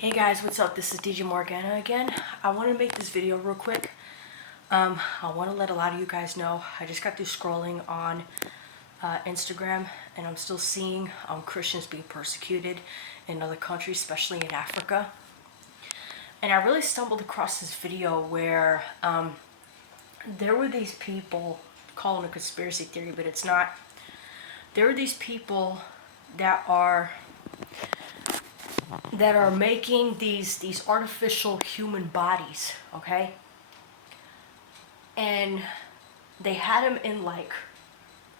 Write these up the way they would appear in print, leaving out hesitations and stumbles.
Hey guys, what's up? This is DJ Morgana again. I want to make this video real quick. I want to let a lot of you guys know I just got through scrolling on Instagram, and I'm still seeing Christians being persecuted in other countries, especially in Africa. And I really stumbled across this video where there were these people, calling it a conspiracy theory, but it's not. There are these people that are making these artificial human bodies, okay? And they had them in like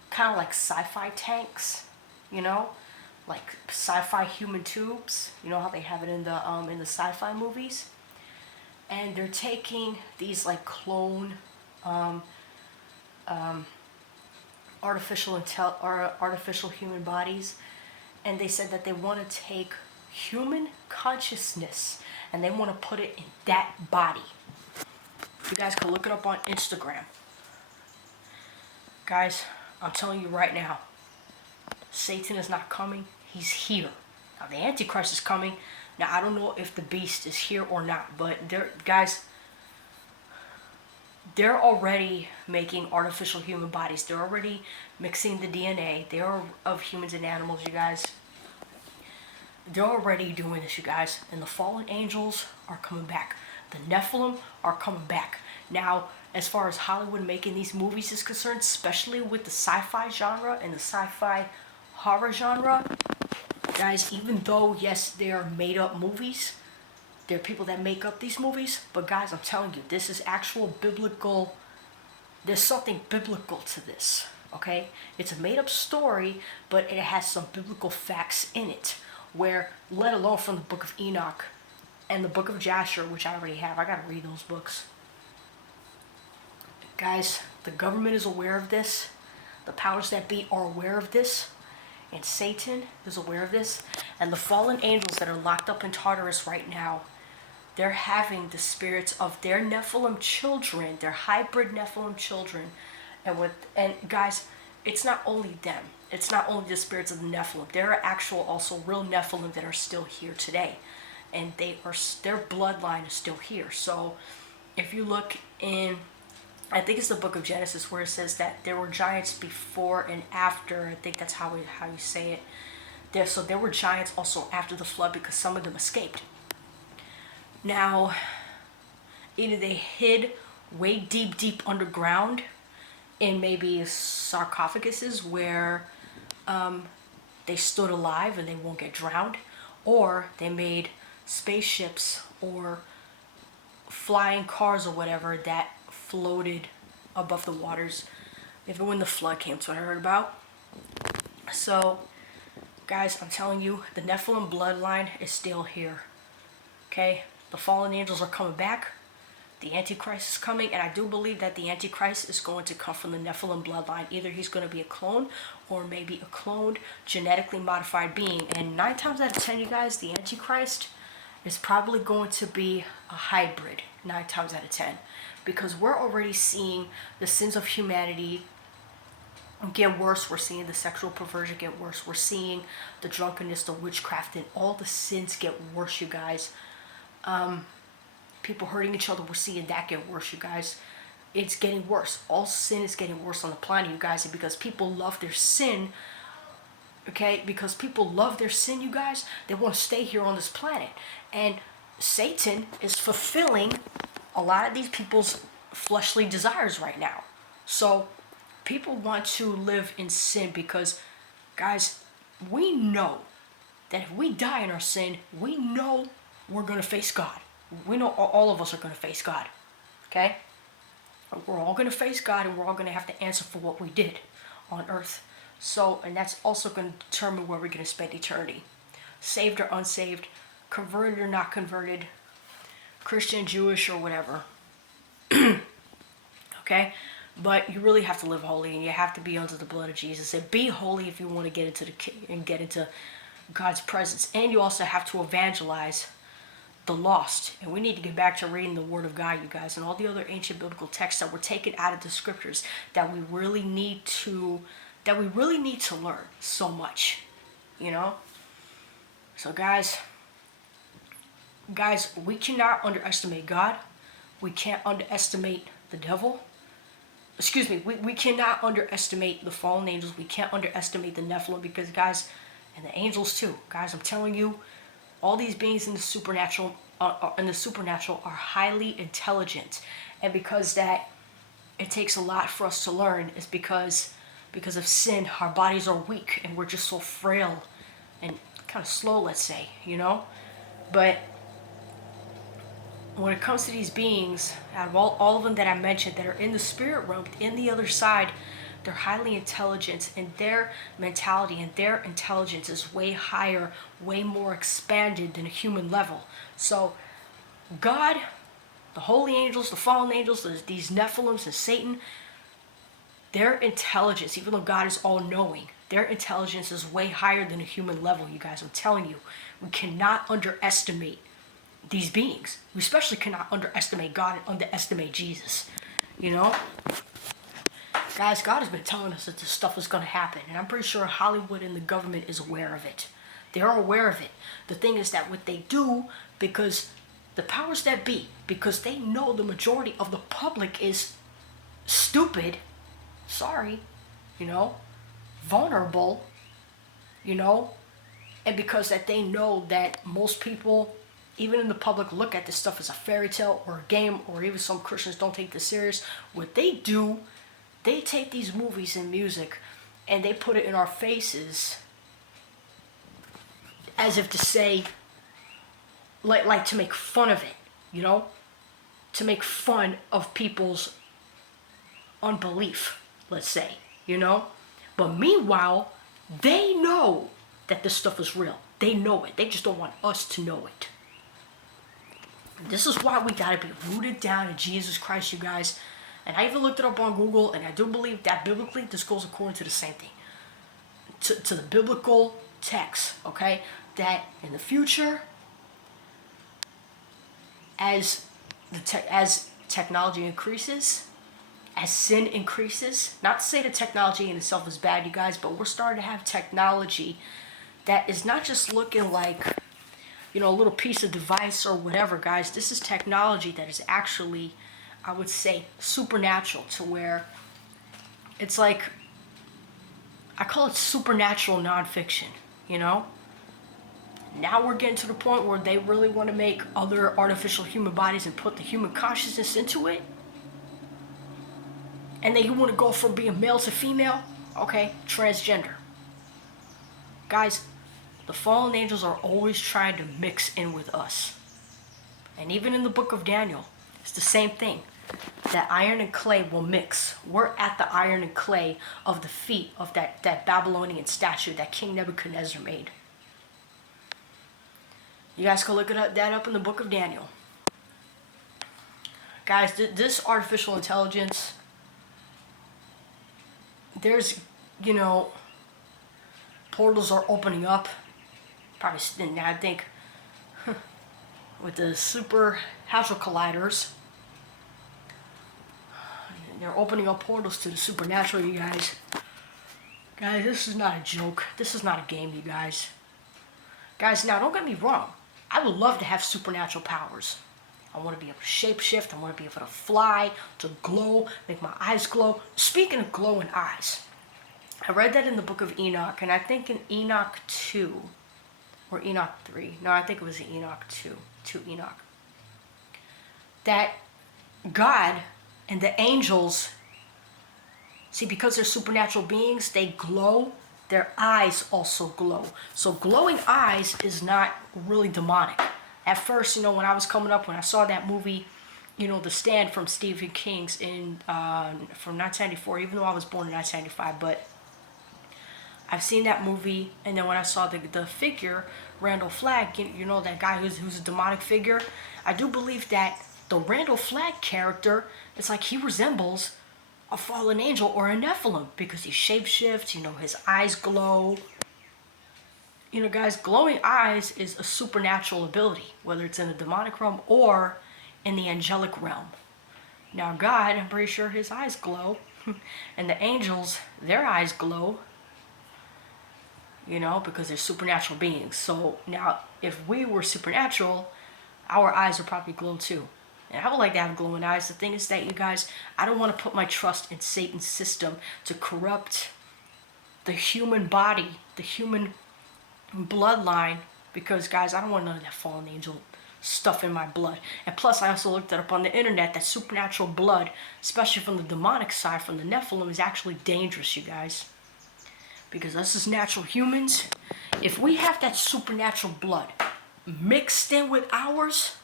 kind of like sci-fi tanks, you know, like sci-fi human tubes. You know how they have it in the sci-fi movies. And they're taking these like clone artificial human bodies, and they said that they want to take human consciousness and they want to put it in that body. You guys can look it up on Instagram. Guys, I'm telling you right now, Satan is not coming. He's here. Now the Antichrist is coming. Now I don't know if the beast is here or not, but they're already making artificial human bodies. They're already mixing the DNA. They're of humans and animals, you guys. They're already doing this, you guys. And the fallen angels are coming back. The Nephilim are coming back. Now, as far as Hollywood making these movies is concerned, especially with the sci-fi genre and the sci-fi horror genre, guys, even though, yes, they are made-up movies, there are people that make up these movies, but guys, I'm telling you, this is actual biblical. There's something biblical to this, okay? It's a made-up story, but it has some biblical facts in it, where, let alone from the book of Enoch and the book of Jasher, which I already have. I gotta read those books. Guys, the government is aware of this. The powers that be are aware of this. And Satan is aware of this. And the fallen angels that are locked up in Tartarus right now, they're having the spirits of their Nephilim children, their hybrid Nephilim children. And guys, it's not only them. It's not only the spirits of the Nephilim. There are actual, also real Nephilim that are still here today. And their bloodline is still here. So if you look in, I think it's the book of Genesis, where it says that there were giants before and after. I think that's how you say it. So there were giants also after the flood, because some of them escaped. Now, either they hid way deep underground in maybe sarcophaguses where they stood alive and they won't get drowned, or they made spaceships or flying cars or whatever that floated above the waters, even when the flood came, that's what I heard about. So guys, I'm telling you, the Nephilim bloodline is still here, okay? The fallen angels are coming back. The Antichrist is coming, and I do believe that the Antichrist is going to come from the Nephilim bloodline. Either he's going to be a clone, or maybe a cloned, genetically modified being. And 9 times out of 10, you guys, the Antichrist is probably going to be a hybrid, 9 times out of 10. Because we're already seeing the sins of humanity get worse. We're seeing the sexual perversion get worse. We're seeing the drunkenness, the witchcraft, and all the sins get worse, you guys. People hurting each other, we're seeing that get worse, you guys. It's getting worse. All sin is getting worse on the planet, you guys. And because people love their sin, okay? Because people love their sin, you guys, they want to stay here on this planet. And Satan is fulfilling a lot of these people's fleshly desires right now. So people want to live in sin because, guys, we know that if we die in our sin, we know we're going to face God. We know all of us are going to face God, okay? We're all going to face God, and we're all going to have to answer for what we did on earth. So, and that's also going to determine where we're going to spend eternity. Saved or unsaved, converted or not converted, Christian, Jewish, or whatever. Okay? But you really have to live holy, and you have to be under the blood of Jesus. And be holy if you want to get into God's presence. And you also have to evangelize the lost. And we need to get back to reading the Word of God, you guys, and all the other ancient biblical texts that were taken out of the scriptures that we really need to learn so much, you know. So guys, Guys, we cannot underestimate God. We can't underestimate the devil. Excuse me, we cannot underestimate the fallen angels. We can't underestimate the Nephilim because, guys, and the angels too. Guys, I'm telling you, all these beings in the supernatural are highly intelligent. And because that it takes a lot for us to learn is because of sin, our bodies are weak and we're just so frail and kind of slow, let's say, But when it comes to these beings, out of all of them that I mentioned that are in the spirit realm, in the other side, they're highly intelligent, and their mentality and their intelligence is way higher, way more expanded than a human level. So God, the holy angels, the fallen angels, these Nephilims and Satan, their intelligence, even though God is all-knowing, their intelligence is way higher than a human level, you guys. I'm telling you, we cannot underestimate these beings. We especially cannot underestimate God and underestimate Jesus. Guys, God has been telling us that this stuff is going to happen, and I'm pretty sure Hollywood and the government is aware of it. They're aware of it. The thing is that what they do, because the powers that be, because they know the majority of the public is stupid, vulnerable, and because that they know that most people, even in the public, look at this stuff as a fairy tale or a game, or even some Christians don't take this serious. What they do, they take these movies and music and they put it in our faces as if to say, like to make fun of it, to make fun of people's unbelief, let's say, But meanwhile, they know that this stuff is real. They know it. They just don't want us to know it. This is why we gotta be rooted down in Jesus Christ, you guys. And I even looked it up on Google, and I do believe that biblically this goes according to the same thing. To the biblical text, okay? That in the future, as technology increases, as sin increases, not to say that technology in itself is bad, you guys, but we're starting to have technology that is not just looking like, a little piece of device or whatever, guys. This is technology that is actually, I would say, supernatural, to where it's like, I call it supernatural nonfiction, Now we're getting to the point where they really want to make other artificial human bodies and put the human consciousness into it. And then you want to go from being male to female? Okay, transgender. Guys, the fallen angels are always trying to mix in with us. And even in the book of Daniel, it's the same thing. That iron and clay will mix. We're at the iron and clay of the feet of that Babylonian statue that King Nebuchadnezzar made. You guys can look that up in the book of Daniel. Guys, this artificial intelligence, there's, portals are opening up. Probably, I think, with the super hadron colliders, they're opening up portals to the supernatural, you guys. Guys, this is not a joke. This is not a game, you guys. Guys, now don't get me wrong. I would love to have supernatural powers. I want to be able to shapeshift. I want to be able to fly, to glow, make my eyes glow. Speaking of glowing eyes, I read that in the book of Enoch, and I think in Enoch 2, or Enoch 3. No, I think it was in Enoch 2 Enoch. That God and the angels, see, because they're supernatural beings, they glow. Their eyes also glow. So glowing eyes is not really demonic. At first, when I was coming up, when I saw that movie, The Stand from Stephen King's from 1994, even though I was born in 1995, but I've seen that movie, and then when I saw the figure, Randall Flagg, that guy who's a demonic figure, I do believe that the Randall Flagg character, it's like he resembles a fallen angel or a Nephilim, because he shapeshifts, his eyes glow. Guys, glowing eyes is a supernatural ability, whether it's in the demonic realm or in the angelic realm. Now God, I'm pretty sure his eyes glow, and the angels, their eyes glow, because they're supernatural beings. So now, if we were supernatural, our eyes will probably glow too. And I would like to have glowing eyes. The thing is that, you guys, I don't want to put my trust in Satan's system to corrupt the human body, the human bloodline, because, guys, I don't want none of that fallen angel stuff in my blood. And plus, I also looked it up on the internet that supernatural blood, especially from the demonic side, from the Nephilim, is actually dangerous, you guys. Because us as natural humans, if we have that supernatural blood mixed in with ours,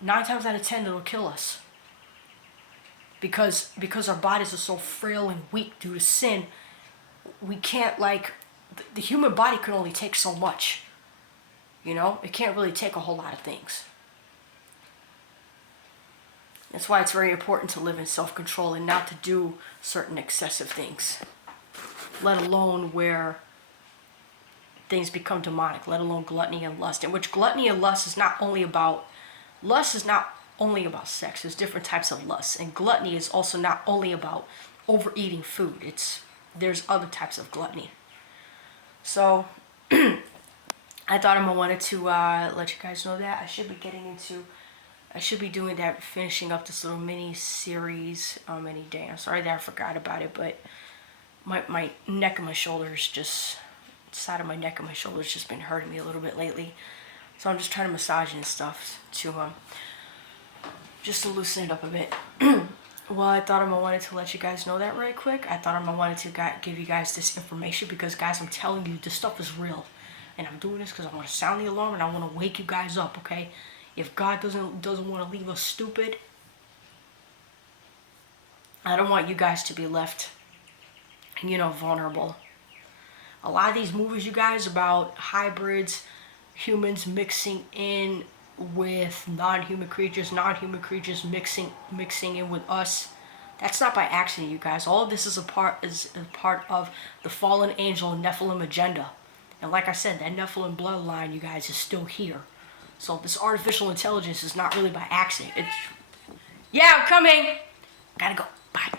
9 times out of 10 it'll kill us. Because our bodies are so frail and weak due to sin, we can't, like, the human body can only take so much. You know, it can't really take a whole lot of things. That's why it's very important to live in self-control and not to do certain excessive things. Let alone where things become demonic, let alone gluttony and lust. In which gluttony and lust is not only about sex. There's different types of lust. And gluttony is also not only about overeating food. There's other types of gluttony. So I thought I wanted to let you guys know that. I should be doing that, finishing up this little mini series any day. I'm sorry that I forgot about it, but my neck and my shoulders, just side of my neck and my shoulders, just been hurting me a little bit lately. So I'm just trying to massage and stuff to just to loosen it up a bit. Well, I thought I wanted to let you guys know that right quick. I thought I wanted to give you guys this information because, guys, I'm telling you, this stuff is real. And I'm doing this because I want to sound the alarm and I want to wake you guys up, okay? If God doesn't want to leave us stupid, I don't want you guys to be left, vulnerable. A lot of these movies, you guys, about hybrids, humans mixing in with non-human creatures mixing in with us. That's not by accident, you guys. All of this is a part of the fallen angel Nephilim agenda. And like I said, that Nephilim bloodline, you guys, is still here. So this artificial intelligence is not really by accident. Yeah, I'm coming. Gotta go. Bye.